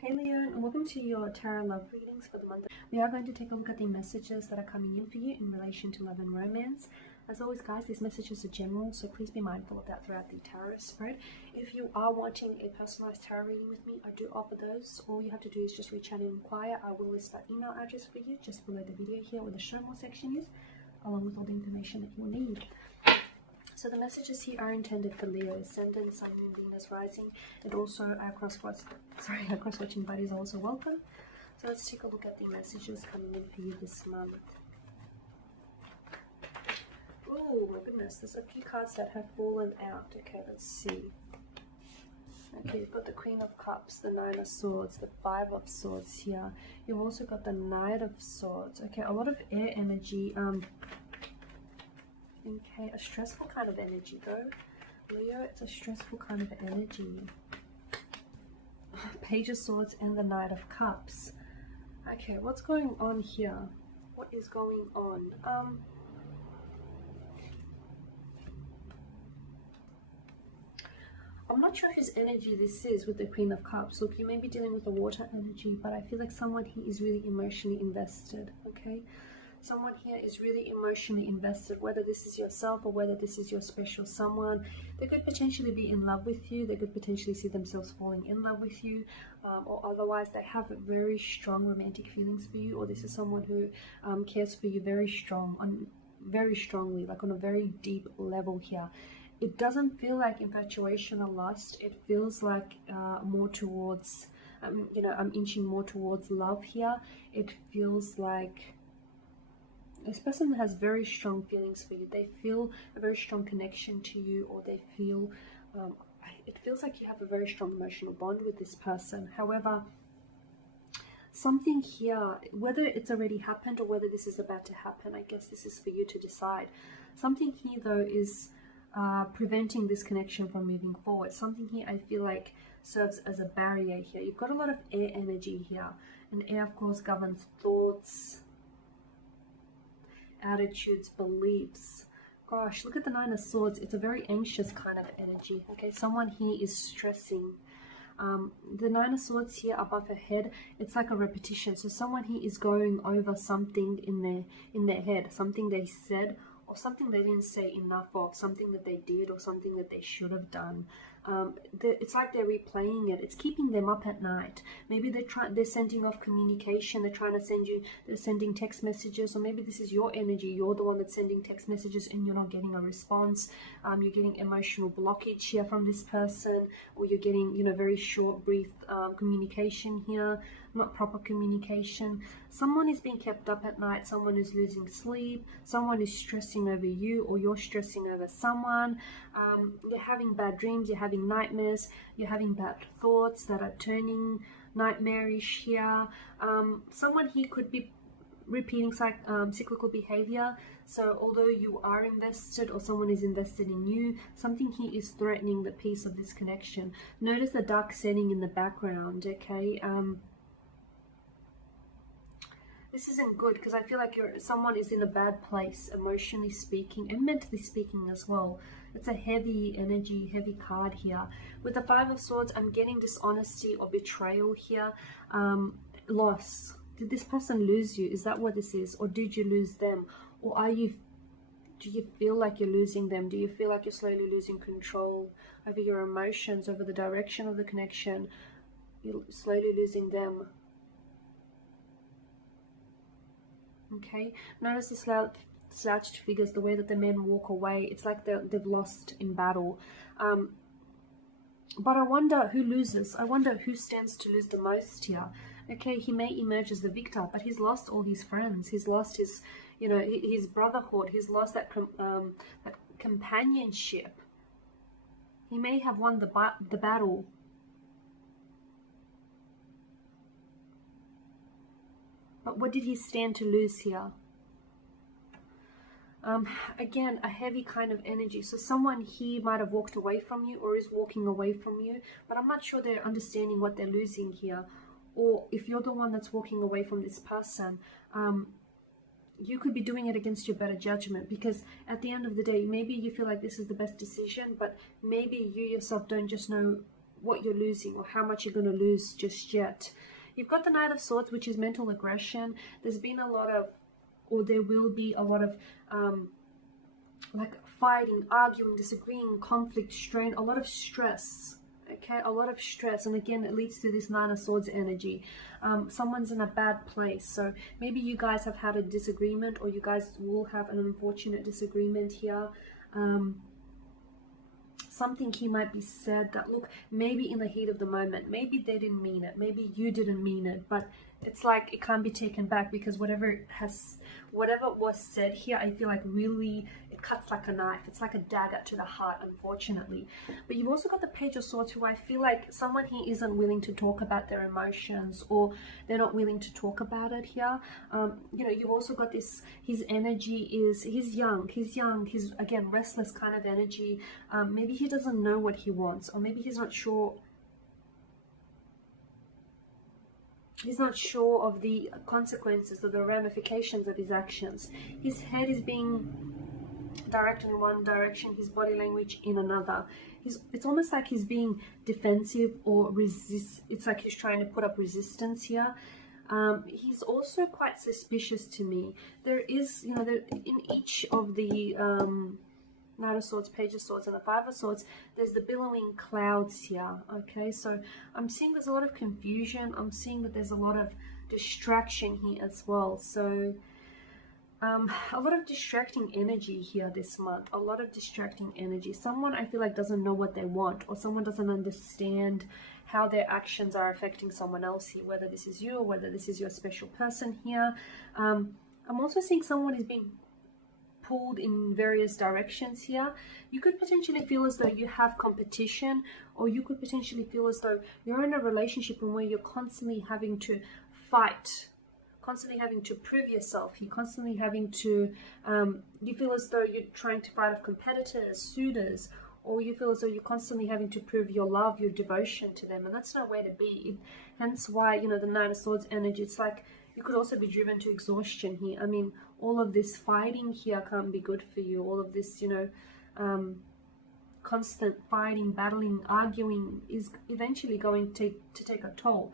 Hey Leo, and welcome to your tarot love readings for the month. We are going to take a look at the messages that are coming in for you in relation to love and romance. As always, guys, these messages are general, so please be mindful of that throughout the tarot spread. If you are wanting a personalized tarot reading with me, I do offer those. All you have to do is just reach out and inquire. I will list that email address for you just below the video here where the show more section is, along with all the information that you'll need. So the messages here are intended for Leo, Ascendant, Sun, Moon, Venus, Rising, and also our cross-watching buddies are also welcome. So let's take a look at the messages coming in for you this month. Oh my goodness, there's a few cards that have fallen out. Okay, let's see. Okay, you've got the Queen of Cups, the Nine of Swords, the Five of Swords here. You've also got the Knight of Swords. Okay, a lot of air energy. Okay, a stressful kind of energy though. Leo, it's a stressful kind of energy. Page of Swords and the Knight of Cups. Okay, what's going on here? What is going on? I'm not sure whose energy this is with the Queen of Cups. Look, you may be dealing with a water energy, but I feel like someone here is really emotionally invested, okay? Someone here is really emotionally invested, whether this is yourself or whether this is your special someone. They could potentially be in love with you. They could potentially see themselves falling in love with you, or otherwise they have very strong romantic feelings for you, or this is someone who cares for you very strongly, like on a very deep level here. It doesn't feel like infatuation or lust. It feels like more towards, you know, I'm inching more towards love here. It feels like this person has very strong feelings for you. They feel a very strong connection to you, or they feel, it feels like you have a very strong emotional bond with this person. However, something here, whether it's already happened or whether this is about to happen, I guess this is for you to decide. Something here though is preventing this connection from moving forward. Something here I feel like serves as a barrier here. You've got a lot of air energy here, and air of course governs thoughts, attitudes, beliefs. Gosh, look at the Nine of Swords. It's a very anxious kind of energy. Okay, someone here is stressing. The Nine of Swords here above her head, it's like a repetition. So someone here is going over something in their head, something they said or something they didn't say enough of, something that they did or something that they should have done. It's like they're replaying it. It's keeping them up at night. Maybe they're sending off communication. They're sending text messages, or maybe this is your energy. You're the one that's sending text messages and you're not getting a response. You're getting emotional blockage here from this person, or you're getting, you know, very short, brief communication here, not proper communication. Someone is being kept up at night. Someone is losing sleep. Someone is stressing over you, or you're stressing over someone. You're having bad dreams. You're having nightmares. You're having bad thoughts that are turning nightmarish here. Someone here could be repeating cyclical behavior. So although you are invested, or someone is invested in you, something here is threatening the peace of this connection. Notice the dark setting in the background, okay? This isn't good, because I feel like someone is in a bad place, emotionally speaking and mentally speaking as well. It's a heavy energy, heavy card here. With the Five of Swords, I'm getting dishonesty or betrayal here. Loss. Did this person lose you? Is that what this is? Or did you lose them? Or do you feel like you're losing them? Do you feel like you're slowly losing control over your emotions, over the direction of the connection? You're slowly losing them. Okay, notice the slouched figures, the way that the men walk away. It's like they've lost in battle. But I wonder who loses. I wonder who stands to lose the most here. Okay, he may emerge as the victor, but he's lost all his friends. He's lost his, you know, his brotherhood. He's lost that companionship. He may have won the battle, but what did he stand to lose here? Again, a heavy kind of energy. So someone here might have walked away from you, or is walking away from you, but I'm not sure they're understanding what they're losing here. Or if you're the one that's walking away from this person, you could be doing it against your better judgment, because at the end of the day, maybe you feel like this is the best decision, but maybe you yourself don't just know what you're losing or how much you're going to lose just yet. You've got the Knight of Swords, which is mental aggression. There's been a lot of, or there will be a lot of like fighting, arguing, disagreeing, conflict, strain, a lot of stress. Okay, a lot of stress, and again it leads to this Nine of Swords energy. Someone's in a bad place, so maybe you guys have had a disagreement, or you guys will have an unfortunate disagreement here. Something here might be said that, look, maybe in the heat of the moment, maybe they didn't mean it, maybe you didn't mean it, but it's like it can't be taken back, because whatever was said here, I feel like really it cuts like a knife. It's like a dagger to the heart, unfortunately. But you've also got the Page of Swords, who I feel like someone here isn't willing to talk about their emotions, or they're not willing to talk about it here. You know, you've also got this, his energy is, he's young, he's again restless kind of energy. Maybe he doesn't know what he wants, or maybe he's not sure. He's not sure of the consequences or the ramifications of his actions. His head is being directed in one direction, his body language in another. It's almost like he's being defensive or resist. It's like he's trying to put up resistance here. He's also quite suspicious to me. There is, you know, in each of the Knight of Swords, Page of Swords, and the Five of Swords, there's the billowing clouds here. Okay, so I'm seeing there's a lot of confusion. I'm seeing that there's a lot of distraction here as well. So a lot of distracting energy here this month. A lot of distracting energy. Someone, I feel like, doesn't know what they want, or someone doesn't understand how their actions are affecting someone else here, whether this is you or whether this is your special person here. I'm also seeing someone is being pulled in various directions here. You could potentially feel as though you have competition, or you could potentially feel as though you're in a relationship in where you're constantly having to fight, constantly having to prove yourself. You're constantly having to, you feel as though you're trying to fight off competitors, suitors, or you feel as though you're constantly having to prove your love, your devotion to them, and that's no way to be. Hence why, you know, the Nine of Swords energy, it's like you could also be driven to exhaustion here. I mean, all of this fighting here can't be good for you. All of this, you know, constant fighting, battling, arguing is eventually going to take a toll.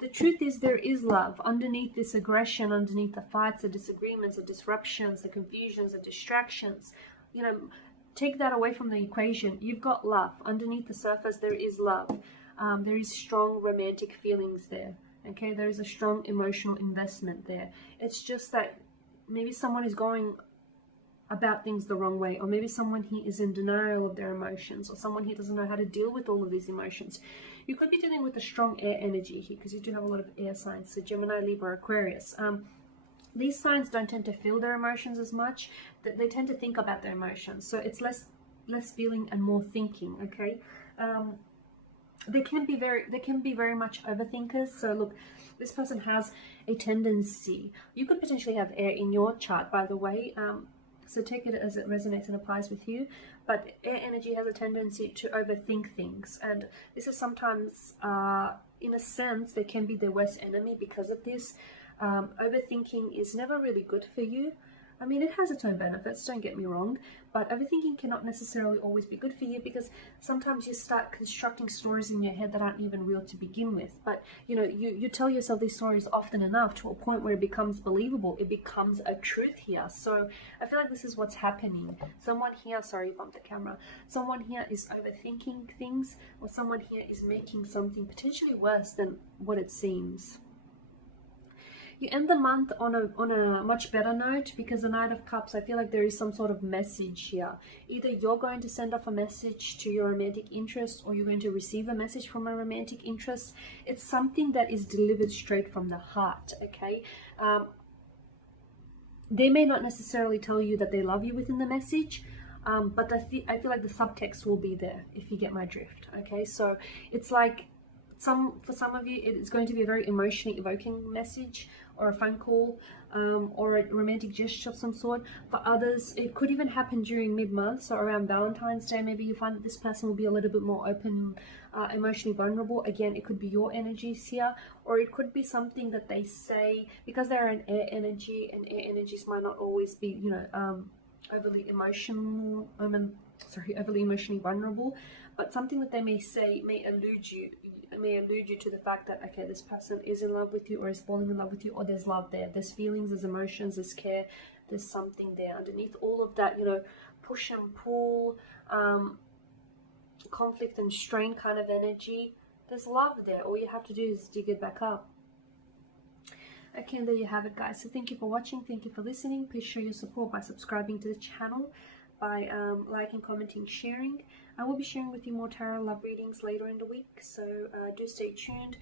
The truth is, there is love underneath this aggression, underneath the fights, the disagreements, the disruptions, the confusions, the distractions. You know, take that away from the equation. You've got love. Underneath the surface, there is love. There is strong romantic feelings there. Okay, there is a strong emotional investment there. It's just that maybe someone is going about things the wrong way, or maybe someone here is in denial of their emotions, or someone here doesn't know how to deal with all of these emotions. You could be dealing with a strong air energy here, because you do have a lot of air signs, so Gemini, Libra, Aquarius. These signs don't tend to feel their emotions as much. They tend to think about their emotions, so it's less feeling and more thinking. Okay. They can be very much overthinkers. So look, this person has a tendency. You could potentially have air in your chart, by the way. So take it as it resonates and applies with you. But air energy has a tendency to overthink things, and this is sometimes, in a sense, they can be their worst enemy because of this. Overthinking is never really good for you. I mean, it has its own benefits, don't get me wrong, but overthinking cannot necessarily always be good for you, because sometimes you start constructing stories in your head that aren't even real to begin with. But, you know, you tell yourself these stories often enough to a point where it becomes believable. It becomes a truth here. So I feel like this is what's happening. Someone here, sorry, bumped the camera. Someone here is overthinking things, or someone here is making something potentially worse than what it seems. You end the month on a much better note, because the Knight of Cups, I feel like there is some sort of message here. Either you're going to send off a message to your romantic interest, or you're going to receive a message from a romantic interest. It's something that is delivered straight from the heart, okay? They may not necessarily tell you that they love you within the message, but I feel like the subtext will be there, if you get my drift, okay? So it's like, for some of you, it is going to be a very emotionally evoking message, or a phone call, or a romantic gesture of some sort. For others, it could even happen during mid-month, so around Valentine's Day. Maybe you find that this person will be a little bit more open, emotionally vulnerable. Again, it could be your energies here, or it could be something that they say, because they're an air energy, and air energies might not always be, you know, overly emotionally vulnerable. but something that they may say may allude you to the fact that, okay, this person is in love with you or is falling in love with you, or there's love there, there's feelings, there's emotions, there's care, there's something there underneath all of that, you know, push and pull, conflict and strain kind of energy. There's love there. All you have to do is dig it back up. Okay, and there you have it, guys. So thank you for watching, thank you for listening. Please show your support by subscribing to the channel, by liking, commenting, sharing. I will be sharing with you more tarot love readings later in the week, so do stay tuned.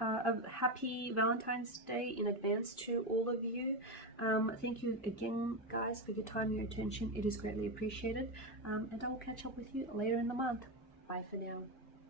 A happy Valentine's Day in advance to all of you. Thank you again, guys, for your time and your attention. It is greatly appreciated, and I will catch up with you later in the month. Bye for now.